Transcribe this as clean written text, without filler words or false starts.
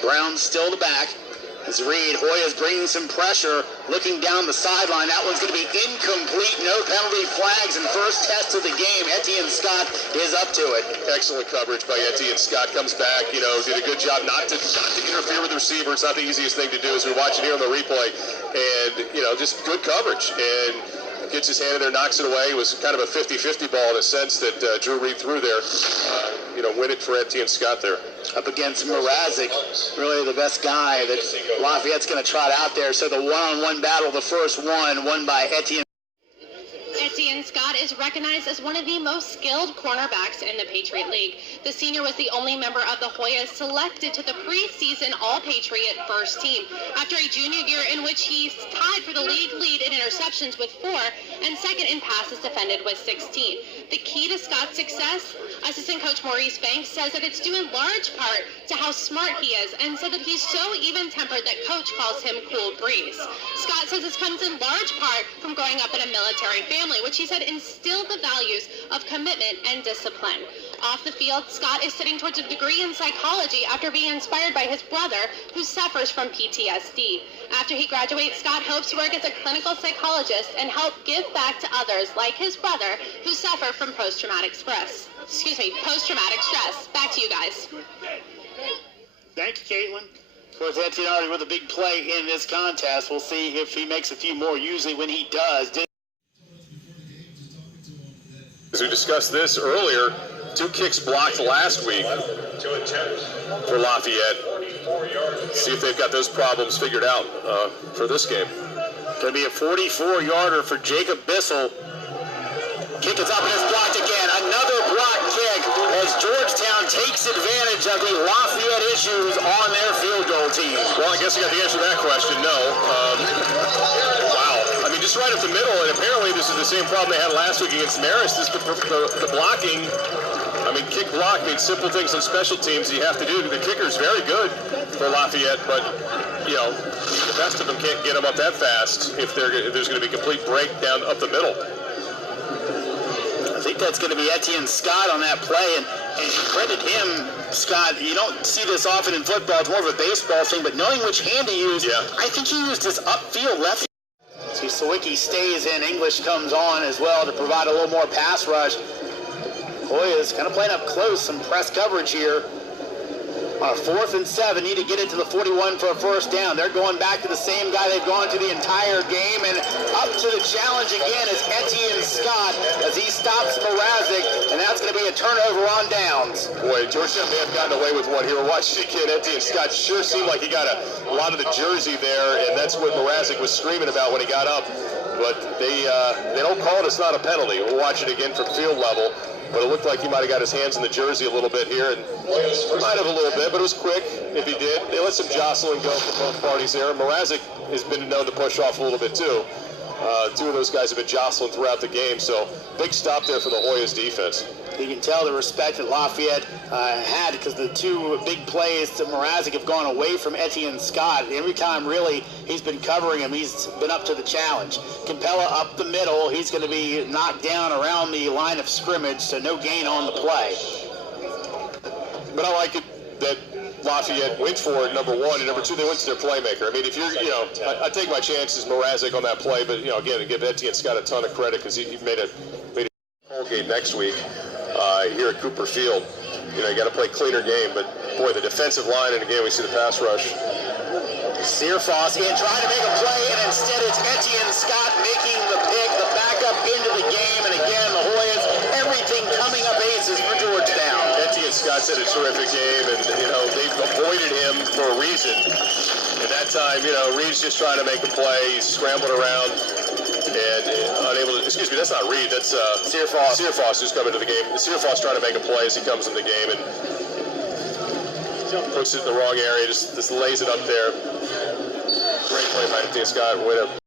Brown's still the back. As Reed, Hoya's bringing some pressure, looking down the sideline. That one's going to be incomplete. No penalty flags, and first test of the game. Ettian Scott is up to it. Excellent coverage by Ettian Scott. Comes back, did a good job not to interfere with the receiver. It's not the easiest thing to do, as we're watching here on the replay. And, just good coverage. And gets his hand in there, knocks it away. It was kind of a 50-50 ball in a sense that Drew Reed threw there. Win it for Ettian Scott there. Up against Mrazek, really the best guy that Lafayette's going to trot out there. So the one-on-one battle, the first one, won by Ettian. Ettian Scott is recognized as one of the most skilled cornerbacks in the Patriot League. The senior was the only member of the Hoyas selected to the preseason All-Patriot first team after a junior year in which he tied for the league lead in interceptions with 4 and second in passes defended with 16. The key to Scott's success, assistant coach Maurice Banks says that it's due in large part to how smart he is, and said that he's so even-tempered that coach calls him Cool Breeze. Scott says this comes in large part from growing up in a military family, which he said instilled the values of commitment and discipline. Off the field, Scott is sitting towards a degree in psychology after being inspired by his brother, who suffers from PTSD. After he graduates, Scott hopes to work as a clinical psychologist and help give back to others like his brother who suffer from post-traumatic stress. Back to you guys. Thank you, Caitlin. Of course, Ettian already with a big play in this contest. We'll see if he makes a few more. Usually when he does. As we discussed this earlier, 2 kicks blocked last week for Lafayette. See if they've got those problems figured out for this game. Going to be a 44-yarder for Jacob Bissell. Kick is up and it's blocked again. Another block kick as Georgetown takes advantage of the Lafayette issues on their field goal team. Well, I guess you got the answer to that question. No. Wow. I mean, just right up the middle, and apparently this is the same problem they had last week against Marist. Is the blocking. I mean, kick block means simple things on special teams you have to do. The kicker's very good for Lafayette, but, the best of them can't get them up that fast if there's going to be complete breakdown up the middle. I think that's going to be Ettian Scott on that play, and credit him, Scott. You don't see this often in football. It's more of a baseball thing, but knowing which hand to use, I think he used his upfield left. See, Sawicki stays in. English comes on as well to provide a little more pass rush. Hoyas kind of playing up close, some press coverage here. On a 4th and 7, need to get it to the 41 for a first down. They're going back to the same guy they've gone to the entire game, and up to the challenge again is Ettian Scott as he stops Mrazek, and that's going to be a turnover on downs. Boy, Georgetown may have gotten away with one here. We're watching again. Ettian Scott sure seemed like he got a lot of the jersey there, and that's what Mrazek was screaming about when he got up. But they don't call it. It's not a penalty. We'll watch it again from field level. But it looked like he might have got his hands in the jersey a little bit here, and might have a little bit, but it was quick if he did. They let some jostling go for both parties there. Mrazek has been known to push off a little bit too. 2 of those guys have been jostling throughout the game, so big stop there for the Hoyas defense. You can tell the respect that Lafayette had because the 2 big plays to Mrazek have gone away from Ettian Scott. Every time, really, he's been covering him, he's been up to the challenge. Capella up the middle. He's going to be knocked down around the line of scrimmage, so no gain on the play. But I like it that Lafayette went for it, number 1, and number 2, they went to their playmaker. I mean, if you're, I take my chances, Mrazek on that play, but, again, give Ettian Scott a ton of credit because he made a game next week. Here at Cooper Field. You got to play a cleaner game, but boy, the defensive line, and again, we see the pass rush. Searfoss in trying to make a play, and instead it's Ettian Scott making the pick, the backup into the game, and again, the Hoyas, everything coming up aces for Georgetown. Ettian Scott's had a terrific game, and, they've avoided him for a reason. At that time, Reed's just trying to make a play. He's scrambling around. And unable to, excuse me, that's not Reed, that's Searfoss. Searfoss who's coming to the game. Searfoss trying to make a play as he comes in the game and puts it in the wrong area, just lays it up there. Great play by Ettian Scott. Way to